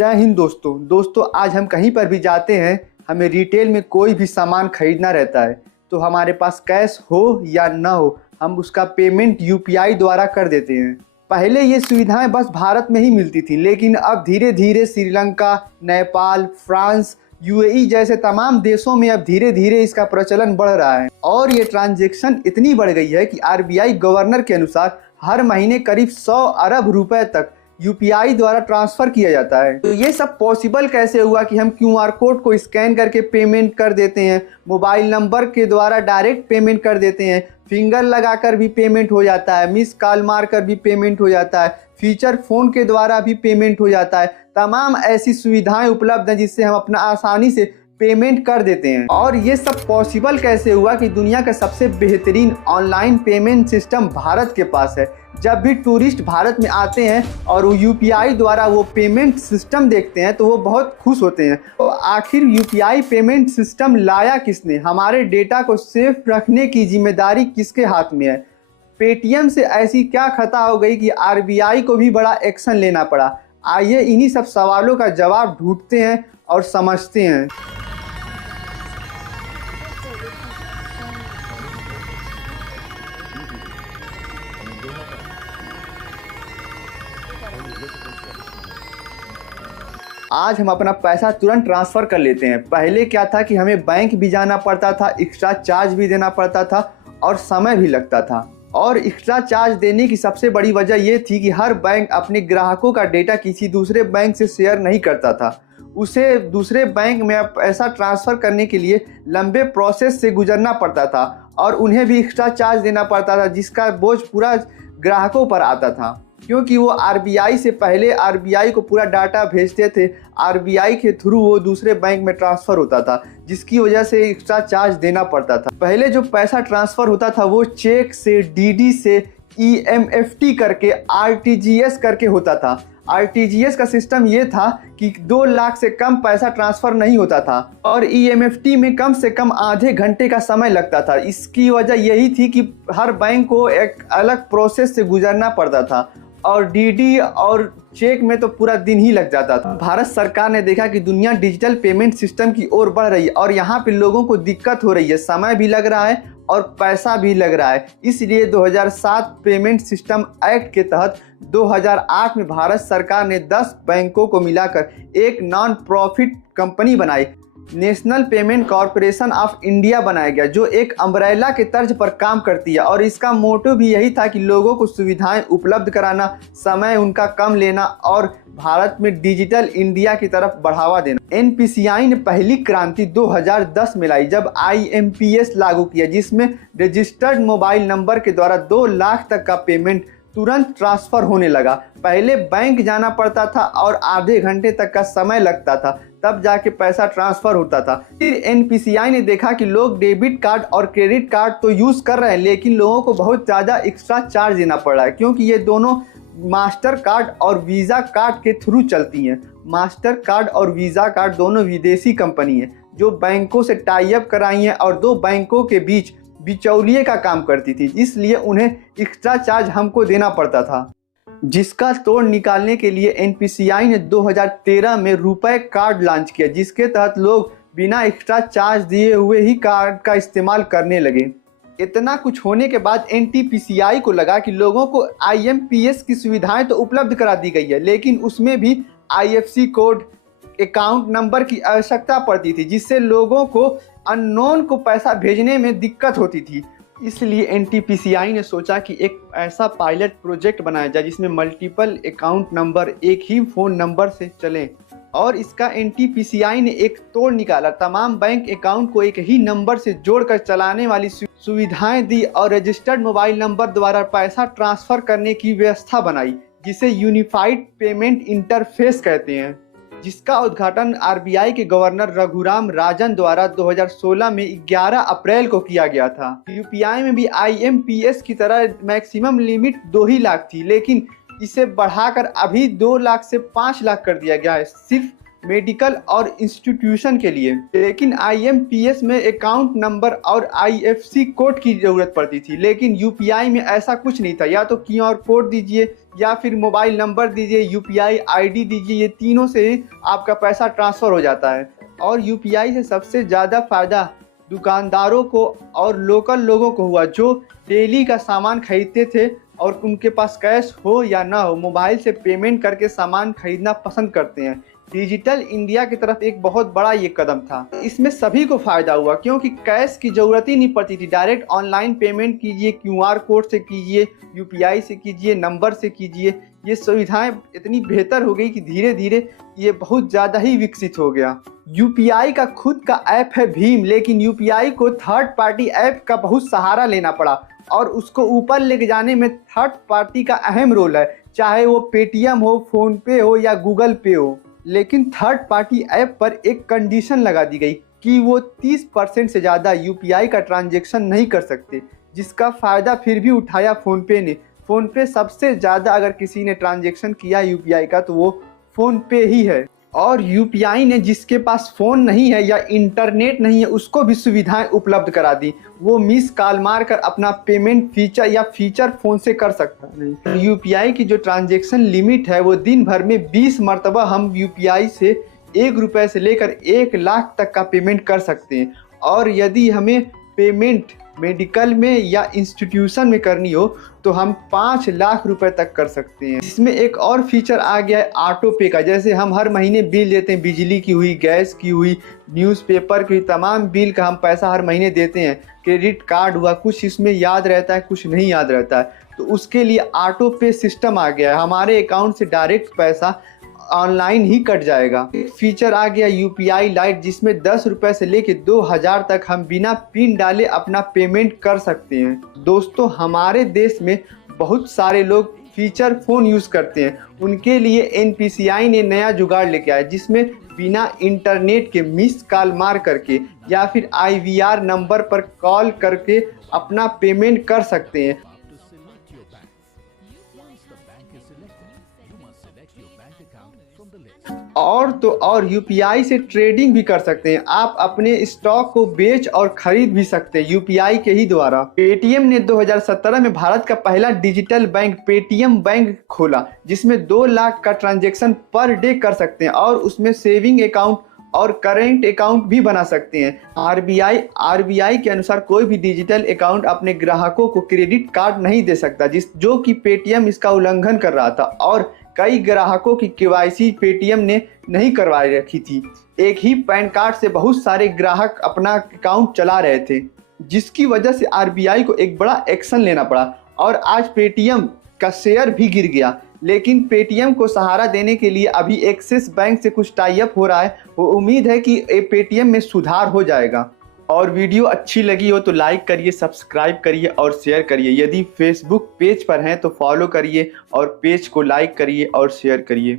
जय हिंद दोस्तों आज हम कहीं पर भी जाते हैं, हमें रिटेल में कोई भी सामान खरीदना रहता है तो हमारे पास कैश हो या ना हो, हम उसका पेमेंट यूपीआई द्वारा कर देते हैं। पहले ये सुविधाएं बस भारत में ही मिलती थी, लेकिन अब धीरे धीरे श्रीलंका, नेपाल, फ्रांस, यूएई जैसे तमाम देशों में अब धीरे धीरे इसका प्रचलन बढ़ रहा है। और ये ट्रांजैक्शन इतनी बढ़ गई है कि आरबीआई गवर्नर के अनुसार हर महीने करीब 100 अरब रुपए तक यूपीआई द्वारा ट्रांसफ़र किया जाता है। तो ये सब पॉसिबल कैसे हुआ कि हम क्यूआर कोड को स्कैन करके पेमेंट कर देते हैं, मोबाइल नंबर के द्वारा डायरेक्ट पेमेंट कर देते हैं, फिंगर लगाकर भी पेमेंट हो जाता है, मिस कॉल मारकर भी पेमेंट हो जाता है, फीचर फ़ोन के द्वारा भी पेमेंट हो जाता है। तमाम ऐसी सुविधाएं उपलब्ध हैं जिससे हम अपना आसानी से पेमेंट कर देते हैं। और ये सब पॉसिबल कैसे हुआ कि दुनिया का सबसे बेहतरीन ऑनलाइन पेमेंट सिस्टम भारत के पास है। जब भी टूरिस्ट भारत में आते हैं और वो यूपीआई द्वारा वो पेमेंट सिस्टम देखते हैं तो वो बहुत खुश होते हैं। तो आखिर यूपीआई पेमेंट सिस्टम लाया किसने? हमारे डेटा को सेफ रखने की जिम्मेदारी किसके हाथ में है? पेटीएम से ऐसी क्या खता हो गई कि आरबीआई को भी बड़ा एक्शन लेना पड़ा? आइए इन्हीं सब सवालों का जवाब ढूंढते हैं और समझते हैं। आज हम अपना पैसा तुरंत ट्रांसफ़र कर लेते हैं। पहले क्या था कि हमें बैंक भी जाना पड़ता था, एक्स्ट्रा चार्ज भी देना पड़ता था और समय भी लगता था। और एक्स्ट्रा चार्ज देने की सबसे बड़ी वजह ये थी कि हर बैंक अपने ग्राहकों का डेटा किसी दूसरे बैंक से शेयर नहीं करता था। उसे दूसरे बैंक में पैसा ट्रांसफ़र करने के लिए लंबे प्रोसेस से गुजरना पड़ता था और उन्हें भी एक्स्ट्रा चार्ज देना पड़ता था, जिसका बोझ पूरा ग्राहकों पर आता था, क्योंकि वो आरबीआई से पहले आरबीआई को पूरा डाटा भेजते थे। आरबीआई के थ्रू वो दूसरे बैंक में ट्रांसफ़र होता था, जिसकी वजह से एक्स्ट्रा चार्ज देना पड़ता था। पहले जो पैसा ट्रांसफ़र होता था वो चेक से, डीडी से, ईएमएफटी करके, आरटीजीएस करके होता था। आरटीजीएस का सिस्टम ये था कि 2 लाख से कम पैसा ट्रांसफ़र नहीं होता था और ईएमएफटी में कम से कम आधे घंटे का समय लगता था। इसकी वजह यही थी कि हर बैंक को एक अलग प्रोसेस से गुजरना पड़ता था और डीडी और चेक में तो पूरा दिन ही लग जाता था। भारत सरकार ने देखा कि दुनिया डिजिटल पेमेंट सिस्टम की ओर बढ़ रही है और यहाँ पे लोगों को दिक्कत हो रही है, समय भी लग रहा है और पैसा भी लग रहा है। इसलिए 2007 पेमेंट सिस्टम एक्ट के तहत 2008 में भारत सरकार ने 10 बैंकों को मिलाकर एक नॉन प्रॉफिट कंपनी बनाई, national payment corporation of India बनाया गया, जो एक अम्ब्रेला के तर्ज पर काम करती है। और इसका मोटो भी यही था कि लोगों को सुविधाएं उपलब्ध कराना, समय उनका कम लेना और भारत में डिजिटल इंडिया की तरफ बढ़ावा देना। एनपीसीआई ने पहली क्रांति 2010 में लाई, जब आईएमपीएस लागू किया, जिसमें रजिस्टर्ड मोबाइल नंबर के द्वारा 2 लाख तक का पेमेंट तुरंत ट्रांसफ़र होने लगा। पहले बैंक जाना पड़ता था और आधे घंटे तक का समय लगता था, तब जाके पैसा ट्रांसफ़र होता था। फिर एनपीसीआई ने देखा कि लोग डेबिट कार्ड और क्रेडिट कार्ड तो यूज़ कर रहे हैं, लेकिन लोगों को बहुत ज़्यादा एक्स्ट्रा चार्ज देना पड़ रहा है, क्योंकि ये दोनों मास्टर कार्ड और वीज़ा कार्ड के थ्रू चलती हैं। मास्टर कार्ड और वीज़ा कार्ड दोनों विदेशी कंपनी हैं जो बैंकों से टाई अप कराई हैं और 2 बैंकों के बीच बिचौलिए का काम करती थी, इसलिए उन्हें एक्स्ट्रा चार्ज हमको देना पड़ता था, जिसका तोड़ निकालने के लिए एनपीसीआई ने 2013 में रुपए कार्ड लॉन्च किया, जिसके तहत लोग बिना एक्स्ट्रा चार्ज दिए हुए ही कार्ड का इस्तेमाल करने लगे। इतना कुछ होने के बाद एनपीसीआई को लगा कि लोगों को आईएमपीएस की सुविधाएं तो उपलब्ध करा दी गई है, लेकिन उसमें भी आईएफएससी कोड, अकाउंट नंबर की आवश्यकता पड़ती थी, जिससे लोगों को अननोन को पैसा भेजने में दिक्कत होती थी। इसलिए एनपीसीआई ने सोचा कि एक ऐसा पायलट प्रोजेक्ट बनाया जाए जिसमें मल्टीपल अकाउंट नंबर एक ही फ़ोन नंबर से चलें। और इसका एनपीसीआई ने एक तोड़ निकाला, तमाम बैंक अकाउंट को एक ही नंबर से जोड़कर चलाने वाली सुविधाएं दी और रजिस्टर्ड मोबाइल नंबर द्वारा पैसा ट्रांसफ़र करने की व्यवस्था बनाई, जिसे यूनिफाइड पेमेंट इंटरफेस कहते हैं, जिसका उद्घाटन आरबीआई के गवर्नर रघुराम राजन द्वारा 2016 में 11 अप्रैल को किया गया था। यूपीआई में भी आईएमपीएस की तरह मैक्सिमम लिमिट 2 ही लाख थी, लेकिन इसे बढ़ाकर अभी 2 लाख से 5 लाख कर दिया गया है, सिर्फ मेडिकल और इंस्टीट्यूशन के लिए। लेकिन IMPS में अकाउंट नंबर और IFSC कोड की ज़रूरत पड़ती थी, लेकिन UPI में ऐसा कुछ नहीं था। या तो QR कोड दीजिए या फिर मोबाइल नंबर दीजिए, UPI ID दीजिए, ये तीनों से ही आपका पैसा ट्रांसफ़र हो जाता है। और UPI से सबसे ज़्यादा फ़ायदा दुकानदारों को और लोकल लोगों को हुआ, जो डेली का सामान खरीदते थे और उनके पास कैश हो या ना हो, मोबाइल से पेमेंट करके सामान खरीदना पसंद करते हैं। डिजिटल इंडिया की तरफ एक बहुत बड़ा ये कदम था। इसमें सभी को फ़ायदा हुआ क्योंकि कैश की ज़रूरत ही नहीं पड़ती थी। डायरेक्ट ऑनलाइन पेमेंट कीजिए, QR कोड से कीजिए, UPI से कीजिए, नंबर से कीजिए। ये सुविधाएं इतनी बेहतर हो गई कि धीरे धीरे ये बहुत ज़्यादा ही विकसित हो गया। UPI का खुद का ऐप है भीम, लेकिन UPI को थर्ड पार्टी ऐप का बहुत सहारा लेना पड़ा और उसको ऊपर लेके जाने में थर्ड पार्टी का अहम रोल है, चाहे वो पेटीएम हो, फ़ोनपे हो या गूगल पे हो। लेकिन थर्ड पार्टी ऐप पर एक कंडीशन लगा दी गई कि वो 30% से ज़्यादा UPI का ट्रांजैक्शन नहीं कर सकते, जिसका फ़ायदा फिर भी उठाया फ़ोनपे ने। फ़ोनपे सबसे ज़्यादा अगर किसी ने ट्रांजैक्शन किया UPI का तो वो फ़ोनपे ही है। और UPI ने जिसके पास फ़ोन नहीं है या इंटरनेट नहीं है उसको भी सुविधाएं उपलब्ध करा दी। वो मिस कॉल मार कर अपना पेमेंट फीचर फ़ोन से कर सकता है। UPI की जो ट्रांजैक्शन लिमिट है वो दिन भर में 20 मरतबा हम UPI से 1 रुपये से लेकर 1 लाख तक का पेमेंट कर सकते हैं। और यदि हमें पेमेंट मेडिकल में या इंस्टीट्यूशन में करनी हो तो हम 5 लाख रुपए तक कर सकते हैं। इसमें एक और फीचर आ गया है ऑटो पे का। जैसे हम हर महीने बिल देते हैं, बिजली की हुई, गैस की हुई, न्यूज़पेपर की हुई, तमाम बिल का हम पैसा हर महीने देते हैं। क्रेडिट कार्ड हुआ, कुछ इसमें याद रहता है, कुछ नहीं याद रहता है, तो उसके लिए ऑटो पे सिस्टम आ गया है। हमारे अकाउंट से डायरेक्ट पैसा ऑनलाइन ही कट जाएगा। एक फीचर आ गया UPI लाइट, जिसमें 10 रुपये से लेके 2000 तक हम बिना पिन डाले अपना पेमेंट कर सकते हैं। दोस्तों, हमारे देश में बहुत सारे लोग फीचर फ़ोन यूज़ करते हैं। उनके लिए NPCI ने नया जुगाड़ लेके आया, जिसमें बिना इंटरनेट के मिस कॉल मार करके या फिर IVR नंबर पर कॉल करके अपना पेमेंट कर सकते हैं। और तो और UPI से ट्रेडिंग भी कर सकते हैं। आप अपने स्टॉक को बेच और खरीद भी सकते हैं UPI के ही द्वारा। पेटीएम ने 2017 में भारत का पहला डिजिटल बैंक पेटीएम बैंक खोला, जिसमें 2 लाख का ट्रांजैक्शन पर डे कर सकते हैं और उसमें सेविंग अकाउंट और करेंट अकाउंट भी बना सकते हैं। RBI के अनुसार कोई भी डिजिटल अकाउंट अपने ग्राहकों को क्रेडिट कार्ड नहीं दे सकता, जो कि पेटीएम इसका उल्लंघन कर रहा था और कई ग्राहकों की KYC पेटीएम ने नहीं करवा रखी थी। एक ही पैन कार्ड से बहुत सारे ग्राहक अपना अकाउंट चला रहे थे, जिसकी वजह से RBI को एक बड़ा एक्शन लेना पड़ा और आज पेटीएम का शेयर भी गिर गया। लेकिन पेटीएम को सहारा देने के लिए अभी एक्सिस बैंक से कुछ टाई अप हो रहा है। वो उम्मीद है कि पेटीएम में सुधार हो जाएगा। और वीडियो अच्छी लगी हो तो लाइक करिए, सब्सक्राइब करिए और शेयर करिए। यदि फेसबुक पेज पर हैं तो फॉलो करिए और पेज को लाइक करिए और शेयर करिए।